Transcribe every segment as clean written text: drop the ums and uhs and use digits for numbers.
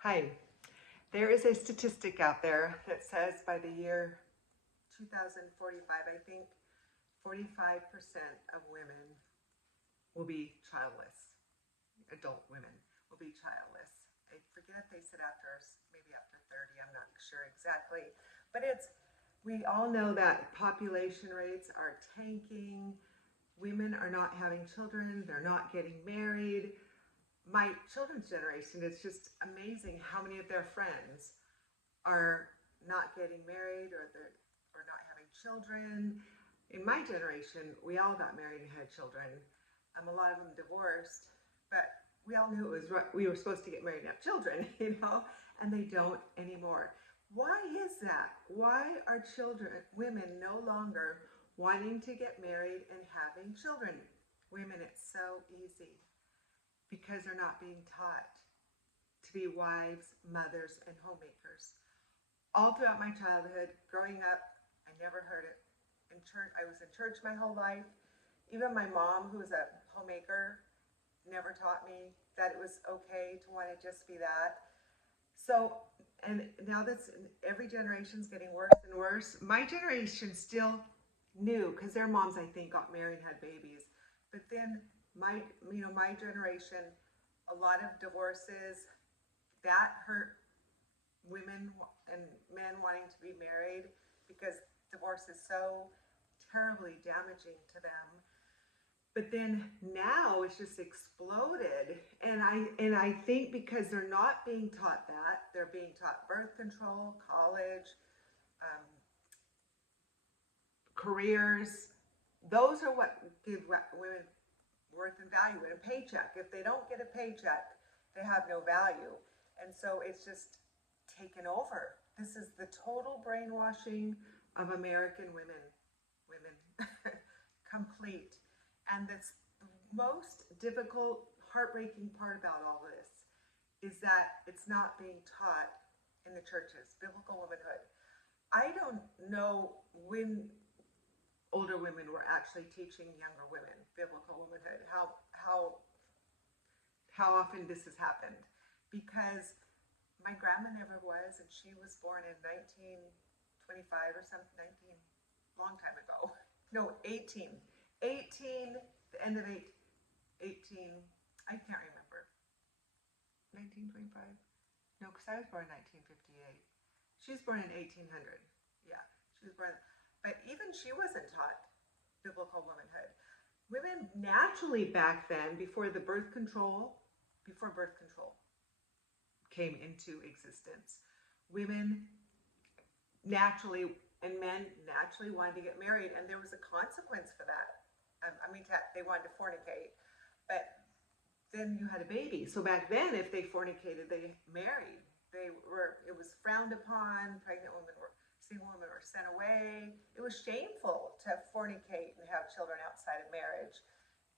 Hi, there is a statistic out there that says by the year 2045, I think 45% of women will be childless. Adult women will be childless. I forget if they said maybe after 30, I'm not sure exactly. But we all know that population rates are tanking. Women are not having children, they're not getting married. My children's generation, it's just amazing how many of their friends are not getting married or not having children. In my generation, we all got married and had children. A lot of them divorced, but we all knew it was right. We were supposed to get married and have children, and they don't anymore. Why is that? Why are women no longer wanting to get married and having children? Women, it's so easy because they're not being taught to be wives, mothers, and homemakers. All throughout my childhood, growing up, I never heard it in church. I was in church my whole life. Even my mom, who was a homemaker, never taught me that it was okay to want to just be that. So, and now that's every generation's getting worse and worse. My generation still knew because their moms, I think, got married and had babies. But then my generation, a lot of divorces that hurt women and men wanting to be married because divorce is so terribly damaging to them. But then now it's just exploded, and I think because they're not being taught that, they're being taught birth control, college, um, careers. Those are what give women worth and value, and a paycheck. If they don't get a paycheck, they have no value, and so it's just taken over. This is the total brainwashing of American women, complete. And that's the most difficult, heartbreaking part about all this is that it's not being taught in the churches, biblical womanhood. I don't know when older women were actually teaching younger women biblical womanhood, how often this has happened, because my grandma never was, and she was born in 1925 or something, 19, long time ago. No, 18, the end of 18, I can't remember. 1925? No, because I was born in 1958. She was born in 1800. Yeah, she was born. But even she wasn't taught biblical womanhood. Women naturally back then, before birth control came into existence, women naturally and men naturally wanted to get married, and there was a consequence for that. They wanted to fornicate, but then you had a baby. So back then, if they fornicated, they married. It was frowned upon. Pregnant women were, single women were sent away. It was shameful to fornicate and have children outside of marriage.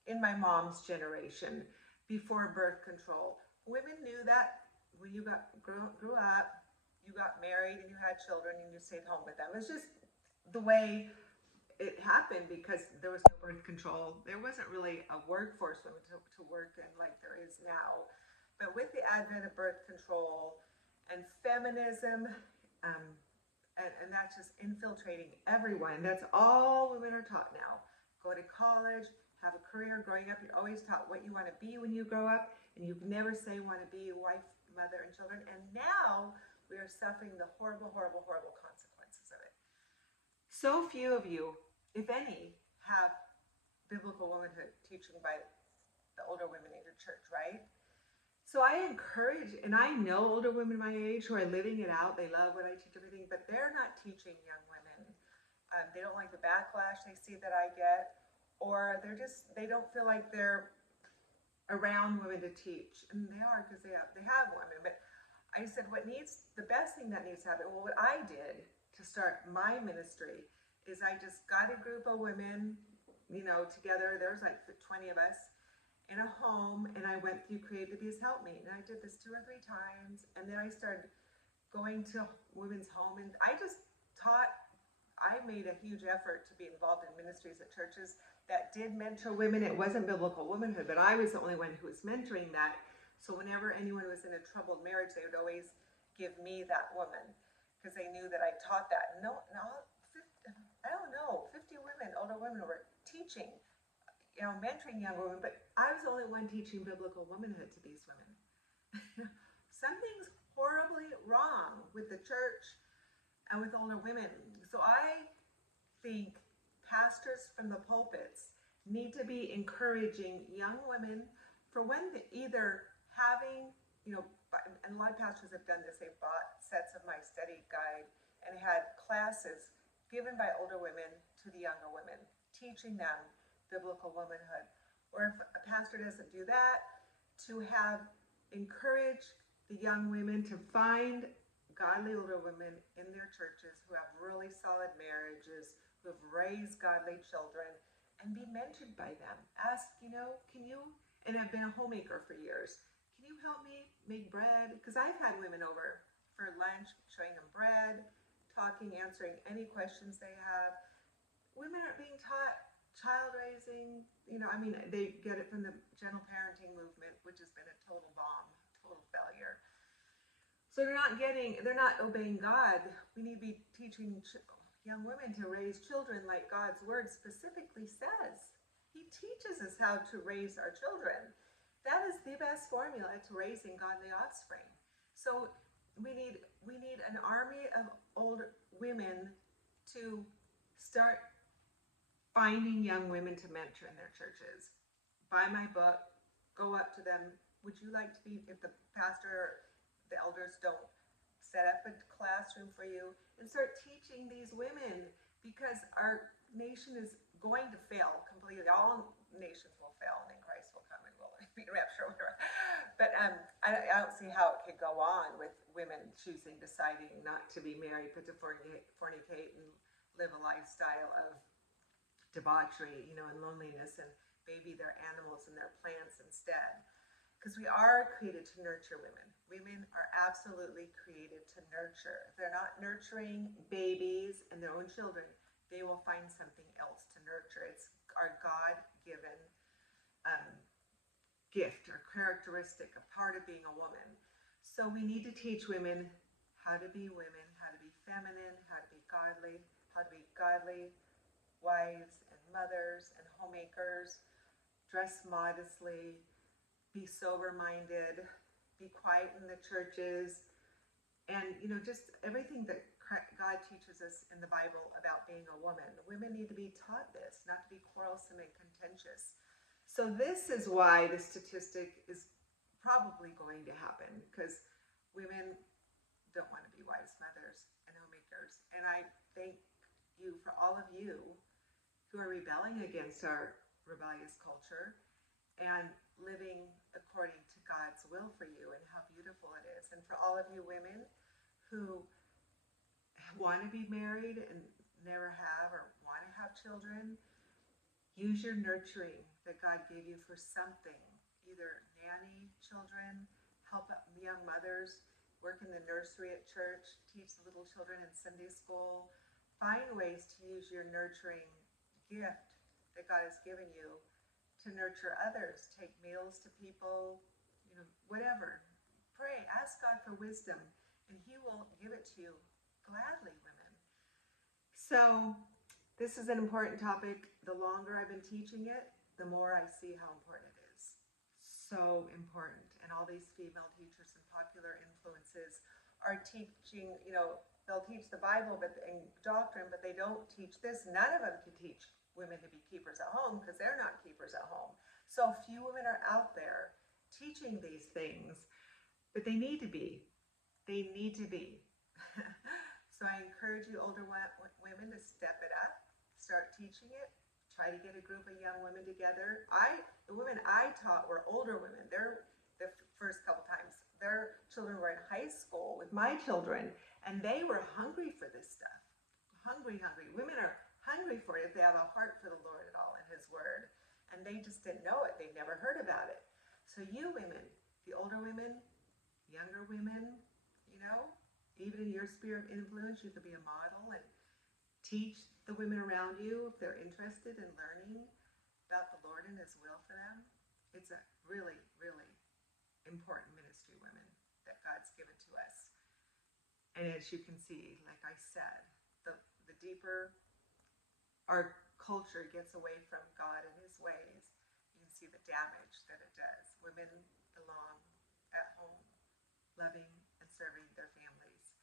In my mom's generation, before birth control, women knew that when you grew up, you got married and you had children and you stayed home with them. It's just the way it happened because there was no birth control. There wasn't really a workforce for women to work in like there is now. But with the advent of birth control and feminism, um, and that's just infiltrating everyone. That's all women are taught now. Go to college, have a career. Growing up, you're always taught what you want to be when you grow up, and you never say you want to be a wife, mother, and children. And now we are suffering the horrible, horrible, horrible consequences of it. So few of you, if any, have biblical womanhood teaching by the older women in your church, right? So I encourage, and I know older women my age who are living it out. They love what I teach, everything, but they're not teaching young women. They don't like the backlash they see that I get, or they don't feel like they're around women to teach. And they are, because they have women. But I said, the best thing that needs to happen, well, what I did to start my ministry is I just got a group of women, together. There's like 20 of us in a home, and I went through Creative Abuse Help Me, and I did this 2 or 3 times, and then I started going to women's home, and I made a huge effort to be involved in ministries at churches that did mentor women. It wasn't biblical womanhood, but I was the only one who was mentoring that. So whenever anyone was in a troubled marriage, they would always give me that woman because they knew that I taught that. No, no, 50, I don't know, 50 women, older women were teaching, mentoring young women, but I was the only one teaching biblical womanhood to these women. Something's horribly wrong with the church and with older women. So I think pastors from the pulpits need to be encouraging young women for when either having, and a lot of pastors have done this, they've bought sets of my study guide and had classes given by older women to the younger women, teaching them biblical womanhood. Or if a pastor doesn't do that, to encourage the young women to find godly older women in their churches who have really solid marriages, who have raised godly children, and be mentored by them. Ask, can you, and I've been a homemaker for years, can you help me make bread? Because I've had women over for lunch, showing them bread, talking, answering any questions they have. Women aren't being taught child raising, they get it from the gentle parenting movement, which has been a total bomb, total failure. So they're not obeying God. We need to be teaching young women to raise children like God's word specifically says. He teaches us how to raise our children. That is the best formula to raising godly offspring. So we need an army of old women to start finding young women to mentor in their churches. Buy my book, go up to them. Would you like to be, if the pastor or the elders don't set up a classroom for you, and start teaching these women, because our nation is going to fail completely. All nations will fail, and then Christ will come and will be raptured or whatever. But I don't see how it could go on with women deciding not to be married, but to fornicate and live a lifestyle of debauchery, and loneliness, and maybe they're animals and they're plants instead. Because we are created to nurture women. Women are absolutely created to nurture. If they're not nurturing babies and their own children, they will find something else to nurture. It's our God-given gift or characteristic, a part of being a woman. So we need to teach women how to be women, how to be feminine, how to be godly wives and mothers and homemakers, dress modestly, be sober-minded, be quiet in the churches, and just everything that God teaches us in the Bible about being a woman. Women need to be taught this, not to be quarrelsome and contentious. So this is why the statistic is probably going to happen, because women don't want to be wives, mothers, and homemakers. And I thank you for all of you who are rebelling against our rebellious culture and living according to God's will for you, and how beautiful it is. And for all of you women who want to be married and never have, or want to have children, use your nurturing that God gave you for something. Either nanny children, help young mothers, work in the nursery at church, teach little children in Sunday school. Find ways to use your nurturing gift that God has given you to nurture others. Take meals to people, whatever. Pray, ask God for wisdom, and He will give it to you gladly, women. So this is an important topic. The longer I've been teaching it, the more I see how important it is. So important. And all these female teachers and popular influences are teaching, they'll teach the Bible and doctrine, but they don't teach this. None of them can teach women to be keepers at home, because they're not keepers at home. So few women are out there teaching these things, but they need to be. They need to be. So I encourage you older women to step it up, start teaching it, try to get a group of young women together. The women I taught were older women. They're the first couple times. Their children were in high school with my children, and they were hungry for this stuff. Hungry. Women are hungry for it if they have a heart for the Lord at all and His Word. And they just didn't know it. They never heard about it. So you women, the older women, younger women, even in your sphere of influence, you could be a model and teach the women around you if they're interested in learning about the Lord and His will for them. It's a really, really important ministry women that God's given to us. And as you can see, like I said, the deeper our culture gets away from God and his ways, you can see the damage that it does. Women belong at home, loving and serving their families.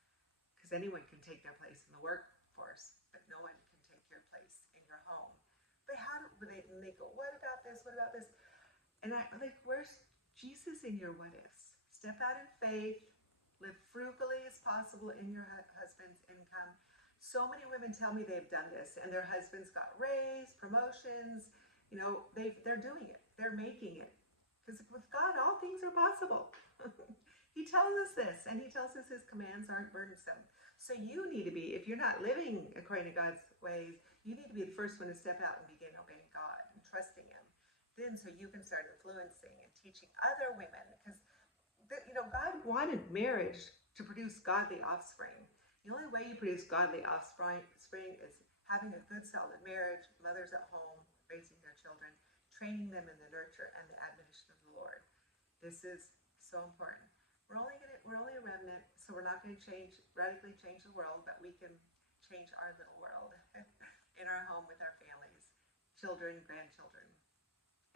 Because anyone can take their place in the workforce, but no one can take your place in your home. But how do they go, what about this? What about this? And I like, where's Jesus in your what ifs? Step out in faith, live frugally as possible in your husband's income. So many women tell me they've done this and their husbands got raised, promotions, they're doing it. They're making it. Because with God, all things are possible. He tells us this, and he tells us his commands aren't burdensome. So you need to be, if you're not living according to God's ways, you need to be the first one to step out and begin obeying God and trusting him. Then so you can start influencing and teaching other women. Because, God wanted marriage to produce godly offspring. The only way you produce godly offspring is having a good, solid marriage, mothers at home, raising their children, training them in the nurture and the admonition of the Lord. This is so important. We're only a remnant, so we're not going to radically change the world, but we can change our little world in our home with our families, children, grandchildren,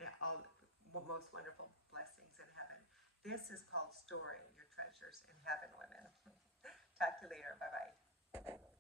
and all the most wonderful blessings in heaven. This is called storing your treasures in heaven, women. Talk to you later. Bye-bye.